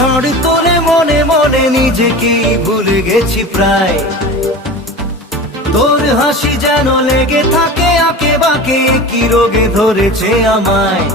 ঝড় তোলে মনে মনে নিজেকেই ভুলে গেছি প্রায়। তোর হাসি যেন লেগে থাকে আঁকে বাঁকে, কি রোগে ধরেছে আমায়।